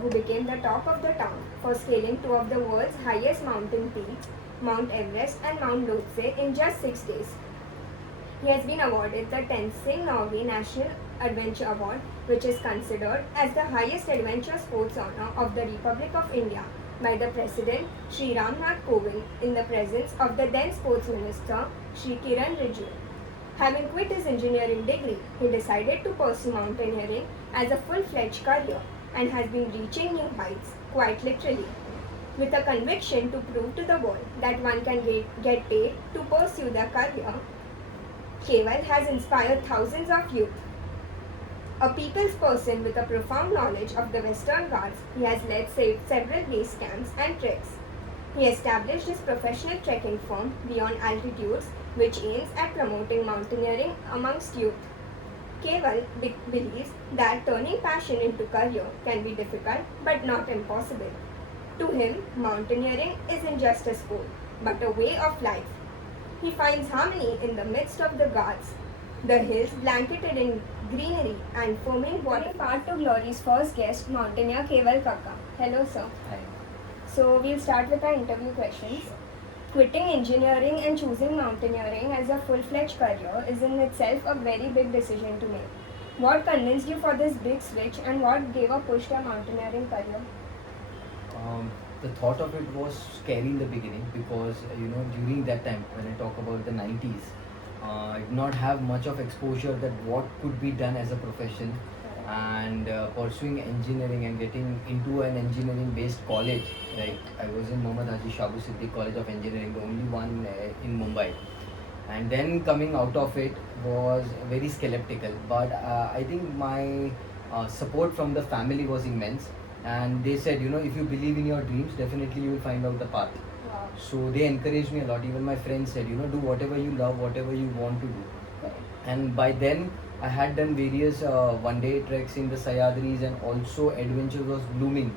who became the talk of the town for scaling two of the world's highest mountain peaks, Mount Everest and Mount Lhotse, in just 6 days. He has been awarded the Tenzing Norgay National Adventure Award, which is considered as the highest adventure sports honor of the Republic of India by the President Sri Ramnath Kovind in the presence of the then Sports Minister Sri Kiran Rijiju. Having quit his engineering degree, he decided to pursue mountaineering as a full-fledged career and has been reaching new heights, quite literally. With a conviction to prove to the world that one can get paid to pursue the career, Keval has inspired thousands of youth. A people's person with a profound knowledge of the Western Ghats, he has led several base camps and treks. He established his professional trekking firm Beyond Altitudes, which aims at promoting mountaineering amongst youth. Keval believes that turning passion into career can be difficult but not impossible. To him, mountaineering isn't just a sport, but a way of life. He finds harmony in the midst of the Ghats, the hills blanketed in greenery and foaming water. Part to Glory's first guest, mountaineer Keval Kaka. Hello, sir. Hi. So we'll start with our interview questions. Quitting engineering and choosing mountaineering as a full-fledged career is in itself a very big decision to make. What convinced you for this big switch and what gave a push to a mountaineering career? The thought of it was scary in the beginning because during that time when I talk about the 90s, I did not have much of exposure that what could be done as a profession, and pursuing engineering and getting into an engineering based college. Like I was in Mohammad Haji Shabu Siddiq College of Engineering, the only one in Mumbai, and then coming out of it was very skeptical, but I think my support from the family was immense, and they said, if you believe in your dreams, definitely you will find out the path. Wow. So they encouraged me a lot. Even my friends said, do whatever you love, whatever you want to do. And by then I had done various one-day treks in the Sayadris, and also adventure was blooming.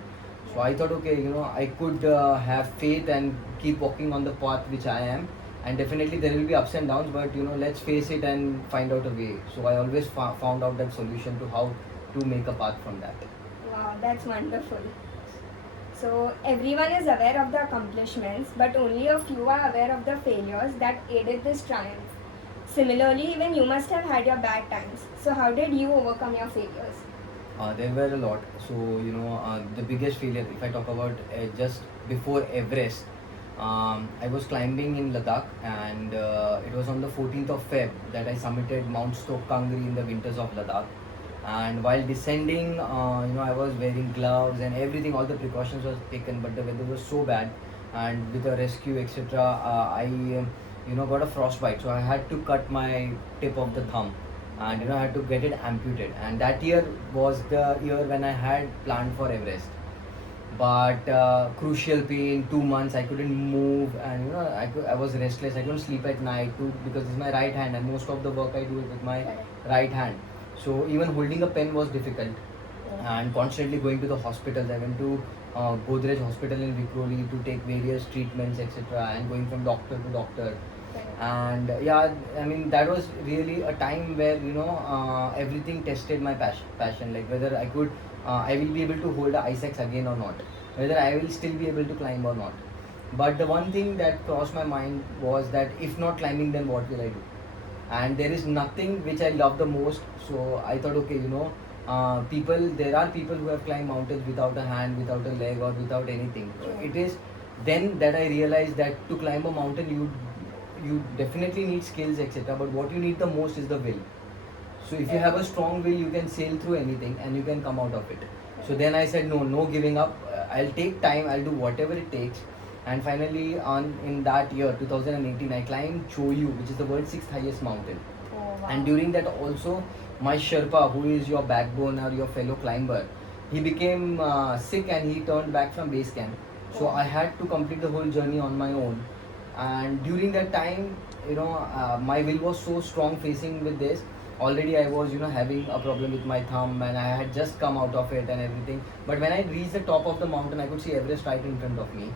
So I thought, okay, I could have faith and keep walking on the path which I am. And definitely there will be ups and downs, but let's face it and find out a way. So I always found out that solution to how to make a path from that. Wow, that's wonderful. So everyone is aware of the accomplishments, but only a few are aware of the failures that aided this triumph. Similarly, even you must have had your bad times. So how did you overcome your failures? There were a lot. So, the biggest failure, if I talk about just before Everest, I was climbing in Ladakh, and it was on the 14th of Feb that I summited Mount Stok Kangri in the winters of Ladakh. And while descending, I was wearing gloves and everything, all the precautions was taken, but the weather was so bad, and with the rescue, etc., I got a frostbite, so I had to cut my tip of the thumb, and I had to get it amputated. And that year was the year when I had planned for Everest, but crucial pain, 2 months I couldn't move, and I was restless. I couldn't sleep at night too, because it's my right hand and most of the work I do it with my right hand. So even holding a pen was difficult, and constantly going to the hospitals. I went to Godrej Hospital in Vikhroli to take various treatments, etc., and going from doctor to doctor. And I mean, that was really a time where everything tested my passion, like whether I will be able to hold a ice axe again or not, whether I will still be able to climb or not. But the one thing that crossed my mind was that if not climbing, then what will I do? And there is nothing which I love the most. So I thought, okay, there are people who have climbed mountains without a hand, without a leg, or without anything. So it is then that I realized that to climb a mountain, you definitely need skills, etc. But what you need the most is the will. So if you have a strong will, you can sail through anything and you can come out of it. So then I said, no giving up. I'll take time. I'll do whatever it takes. And finally, in that year, 2018, I climbed Choyu, which is the world's 6th highest mountain. Oh, wow. And during that also, my Sherpa, who is your backbone or your fellow climber, he became sick and he turned back from base camp. So I had to complete the whole journey on my own. And during that time, my will was so strong facing with this. Already I was, having a problem with my thumb, and I had just come out of it and everything. But when I reached the top of the mountain, I could see Everest right in front of me.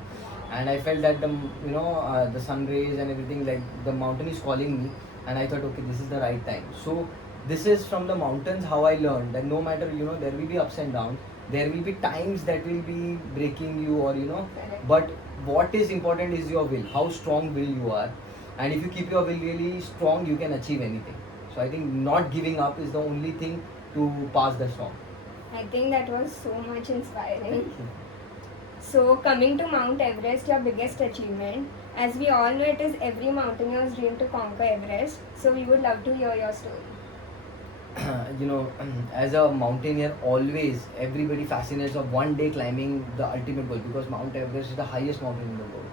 And I felt that the sun rays and everything, like the mountain is calling me, and I thought, okay, this is the right time. So this is from the mountains how I learned that no matter there will be ups and downs, There will be times that will be breaking you, or Correct. but what is important is your will, how strong will you are. And if you keep your will really strong, you can achieve anything. So I think not giving up is the only thing to pass the storm. I think that was so much inspiring. Thank you. So, coming to Mount Everest, your biggest achievement. As we all know, it is every mountaineer's dream to conquer Everest. So, we would love to hear your story. As a mountaineer, always everybody fascinates of one day climbing the ultimate goal, because Mount Everest is the highest mountain in the world.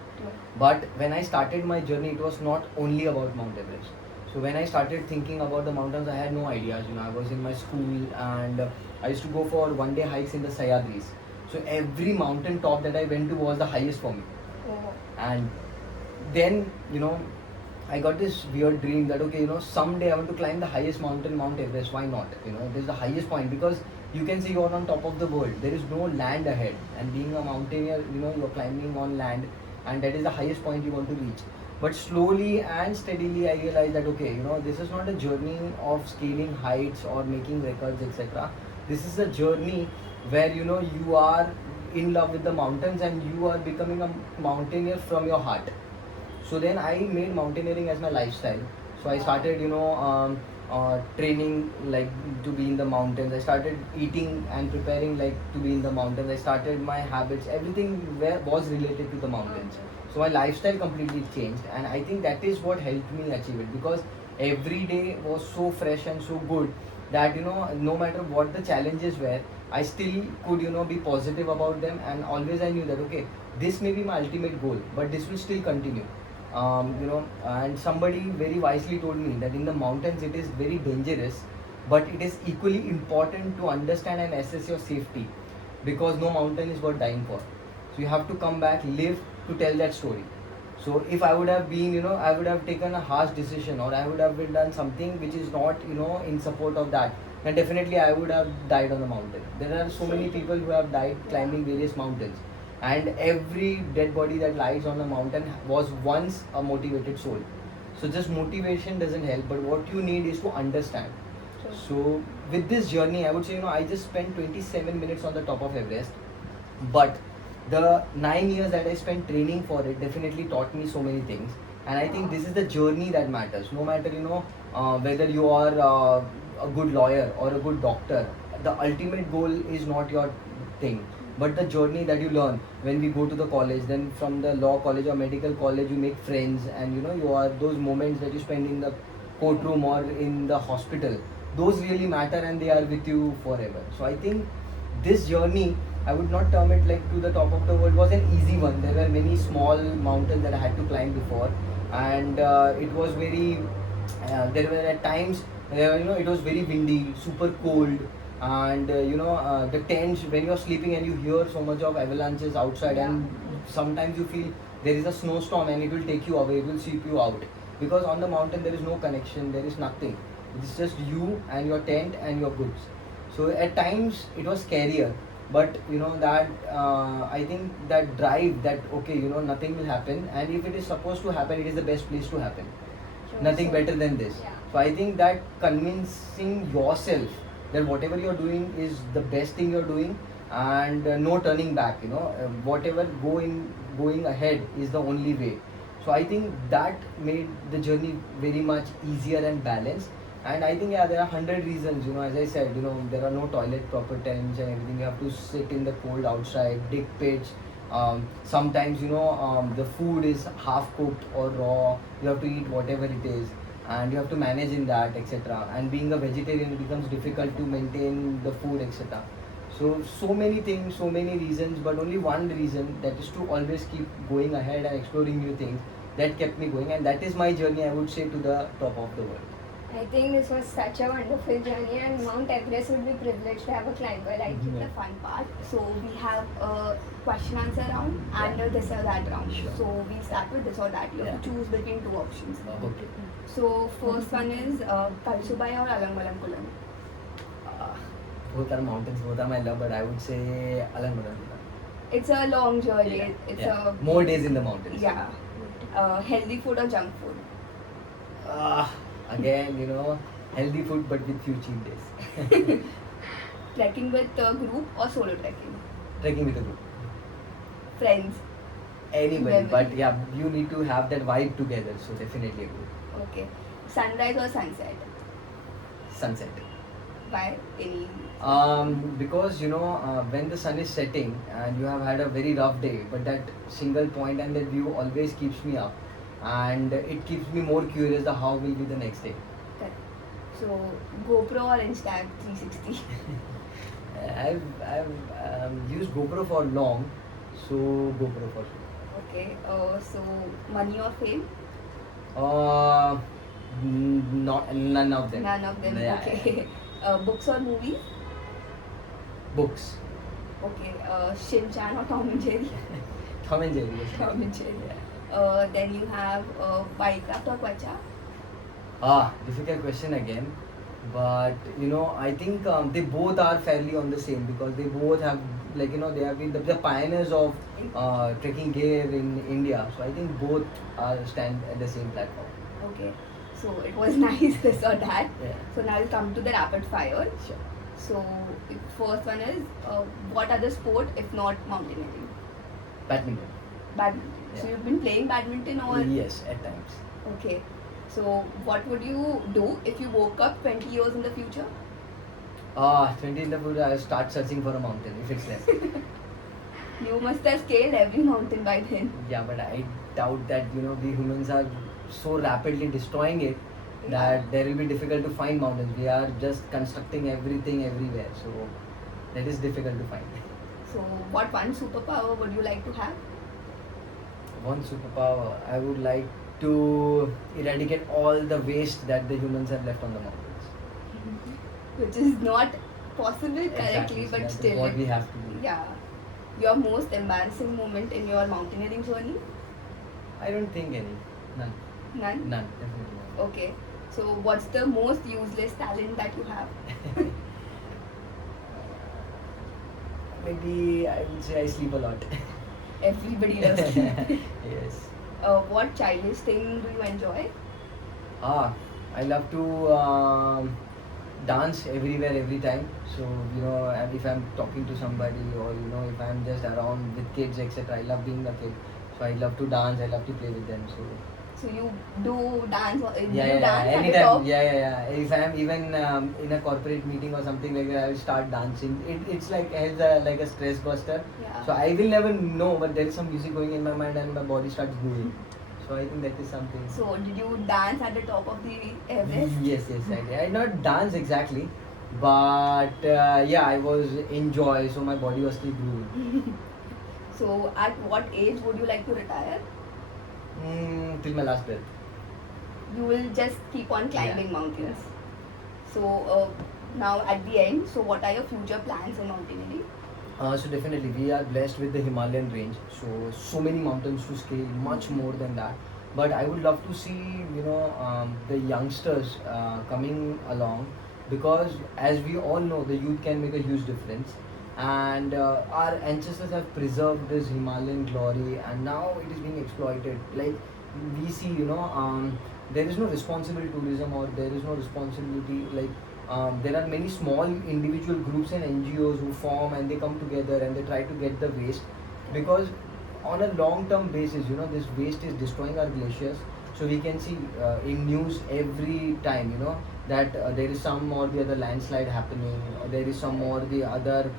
But when I started my journey, it was not only about Mount Everest. So when I started thinking about the mountains, I had no ideas. I was in my school, and I used to go for one day hikes in the Sayadris. So every mountain top that I went to was the highest for me. Oh. And then, I got this weird dream that, okay, someday I want to climb the highest mountain, Mount Everest. Why not? It is the highest point, because you can see you're on top of the world. There is no land ahead. And being a mountaineer, you're climbing on land, and that is the highest point you want to reach. But slowly and steadily, I realized that, okay, this is not a journey of scaling heights or making records, etc. This is a journey where, you are in love with the mountains, and you are becoming a mountaineer from your heart. So then I made mountaineering as my lifestyle. So I started, training like to be in the mountains. I started eating and preparing like to be in the mountains. I started my habits. Everything was related to the mountains. So my lifestyle completely changed, and I think that is what helped me achieve it, because every day was so fresh and so good that no matter what the challenges were, I still could be positive about them, and always I knew that, okay, this may be my ultimate goal, but this will still continue. And somebody very wisely told me that in the mountains it is very dangerous, but it is equally important to understand and assess your safety, because no mountain is worth dying for. So you have to come back, live to tell that story. So if I would have been, I would have taken a harsh decision, or I would have been done something which is not, in support of that, then definitely I would have died on the mountain. There are so many people who have died climbing various mountains, and every dead body that lies on a mountain was once a motivated soul. So just motivation doesn't help, but what you need is to understand. So with this journey, I would say, I just spent 27 minutes on the top of Everest, but the 9 years that I spent training for it definitely taught me so many things. And I think this is the journey that matters. No matter, whether you are a good lawyer or a good doctor, the ultimate goal is not your thing, but the journey that you learn when we go to the college. Then from the law college or medical college, you make friends, and you are those moments that you spend in the courtroom or in the hospital, those really matter, and they are with you forever. So I think this journey, I would not term it like to the top of the world, was an easy one. There were many small mountains that I had to climb before, and it was very. There were at times, it was very windy, super cold, and the tents, when you're sleeping and you hear so much of avalanches outside, and sometimes you feel there is a snowstorm and it will take you away, it will sweep you out, because on the mountain there is no connection, there is nothing. It's just you and your tent and your goods. So at times it was scarier, but that I think that drive, that okay, nothing will happen, and if it is supposed to happen, it is the best place to happen. Nothing better than this. So I think that convincing yourself that whatever you're doing is the best thing you're doing, and no turning back. Whatever going ahead is the only way. So I think that made the journey very much easier and balanced. And I think there are 100 reasons. As I said, there are no toilet proper tents and everything. You have to sit in the cold outside, dig pits. Sometimes the food is half cooked or raw. You have to eat whatever it is, and you have to manage in that, etc. And being a vegetarian, it becomes difficult to maintain the food, etc. So many things, so many reasons, but only one reason, that is to always keep going ahead and exploring new things, that kept me going, and that is my journey, I would say, to the top of the world. I think this was such a wonderful journey, and Mount Everest would be privileged to have a climber like you. The fun part. So we have a question answer round and a this or that round. Sure. So we start with this or that. You have to choose between two options. Okay. So first one is Kalsubai or Alang Kulam. Both are mountains, both are my love, but I would say Alangudan. It's a long journey. Yeah. It's Yeah. a More days in the mountains. yeah. Healthy food or junk food? Again, healthy food, but with few cheat days. Trekking with a group or solo trekking? Trekking with a group. Friends. Anybody, Memory. but yeah, you need to have that vibe together. So definitely a group. Okay. Sunrise or sunset? Sunset. Why? Any? Because when the sun is setting and you have had a very rough day, but that single point and that view always keeps me up, and it keeps me more curious the how will be the next day. Correct. So GoPro or Instax 360? I've used GoPro for long, so GoPro for sure. Okay. So money or fame? Not none of them. None of them. Yeah, Okay. Books or movies? Books. Okay. Shin-chan or Tom and Jerry? Tom and Jerry. Yes. Tom and Jerry. Then you have Minecraft or Quacha? Difficult question again. But I think they both are fairly on the same because they both have they have been the pioneers of trekking gear in India. So I think both are stand at the same platform. Okay. So it was nice this or that. Yeah. So now we'll come to the rapid fire. Sure. So the first one is what other sport if not mountaineering? Badminton. Badminton. So Yeah. you've been playing badminton or? Yes, at times. Okay. So what would you do if you woke up 20 years in the future? 20 in the future, I'll start searching for a mountain if it's there. You must have scaled every mountain by then. Yeah, but I doubt that we humans are so rapidly destroying it that there will be difficult to find mountains. We are just constructing everything everywhere, so that is difficult to find. So what one superpower would you like to have? One superpower, I would like to eradicate all the waste that the humans have left on the mountains. Which is not possible correctly, Exactly, so but that is still. what we have to do. Yeah. Your most embarrassing moment in your mountaineering journey? I don't think any. None. None? None. Definitely none. Okay. So what's the most useless talent that you have? Maybe I would say I sleep a lot. Everybody does. Yes. What childish thing do you enjoy? I love to dance everywhere, every time. So, and if I'm talking to somebody or, if I'm just around with kids, etc., I love being a kid. So, I love to dance, I love to play with them. So, you do dance? Do you yeah, dance at the anytime. top? Yeah. If I'm even in a corporate meeting or something like that, I will start dancing. It's like helps like a stress buster. Yeah. So I will never know, but there is some music going in my mind and my body starts moving. So I think that is something. So did you dance at the top of the Everest? Yes, I did. I did not dance exactly, but I was enjoy. So my body was still grooving. So at what age would you like to retire? Till my last breath. You will just keep on climbing Yeah. mountains. So now at the end, so what are your future plans in mountaineering? So definitely we are blessed with the Himalayan range. So many mountains to scale, much more than that. But I would love to see the youngsters coming along because as we all know, the youth can make a huge difference. And our ancestors have preserved this Himalayan glory, and now it is being exploited. Like we see, there is no responsible tourism or there is no responsibility. Like there are many small individual groups and NGOs who form and they come together and they try to get the waste because on a long term basis, this waste is destroying our glaciers. So we can see in news every time, that there is some or the other landslide happening, or there is some or the other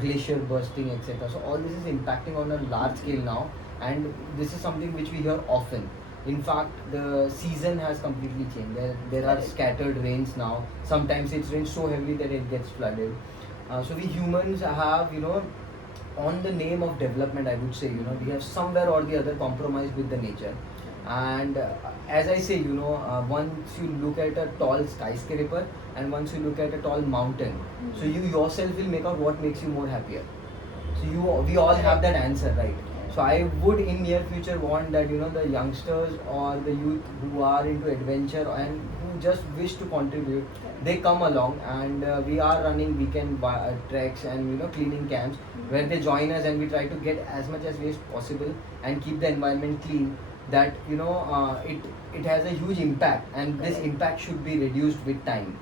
glacier bursting, etc. So all this is impacting on a large scale now, and this is something which we hear often. In fact, the season has completely changed. There are scattered rains now. Sometimes it rains so heavily that it gets flooded. So we humans have, on the name of development, I would say, we have somewhere or the other compromised with the nature. And as I say, once you look at a tall skyscraper and once you look at a tall mountain, so you yourself will make out what makes you more happier. So we all have that answer, right? So I would in near future want that the youngsters or the youth who are into adventure and who just wish to contribute, they come along and we are running weekend treks and cleaning camps where they join us and we try to get as much as waste possible and keep the environment clean. That it has a huge impact and this impact should be reduced with time.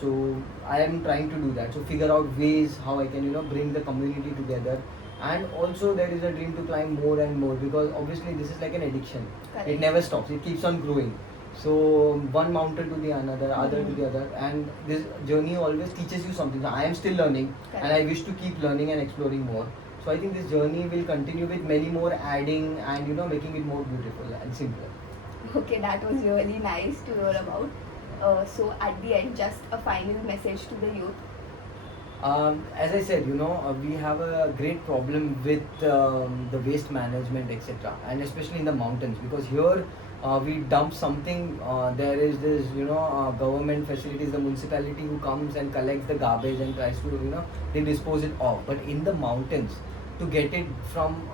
So I am trying to do that. So figure out ways how I can bring the community together. And also there is a dream to climb more and more, because obviously this is like an addiction. Correct. It never stops. It keeps on growing. So one mountain to the another, other to the other, and this journey always teaches you something. So I am still learning, Correct. and I wish to keep learning and exploring more. So I think this journey will continue with many more adding and making it more beautiful and simpler. Okay, that was really nice to hear about. So at the end, just a final message to the youth. As I said, we have a great problem with the waste management, etc., and especially in the mountains, because here we dump something. There is this, government facilities, the municipality who comes and collects the garbage and tries to, they dispose it off. But in the mountains, to get it from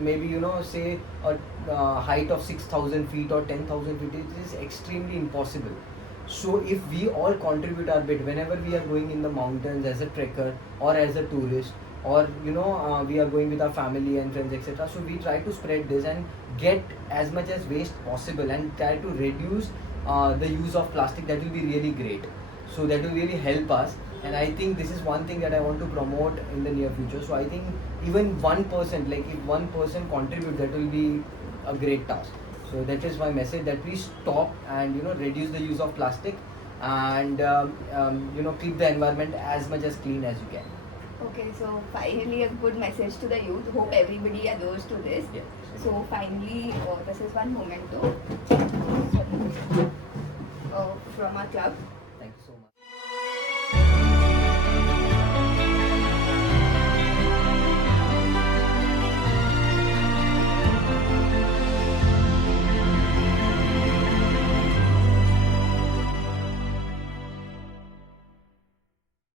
maybe say a height of 6,000 feet or 10,000 feet, it is extremely impossible. So if we all contribute our bit whenever we are going in the mountains as a trekker or as a tourist, or we are going with our family and friends, etc., so we try to spread this and get as much as waste possible and try to reduce the use of plastic. That will be really great. So that will really help us, and I think this is one thing that I want to promote in the near future. So I think even 1%, like if 1% contribute, that will be a great task. So that is my message, that please stop and reduce the use of plastic, and keep the environment as much as clean as you can. Okay, so finally a good message to the youth. Hope everybody adheres to this. Yeah. So finally, this is one memento. Sorry. From our club. Thank you so much.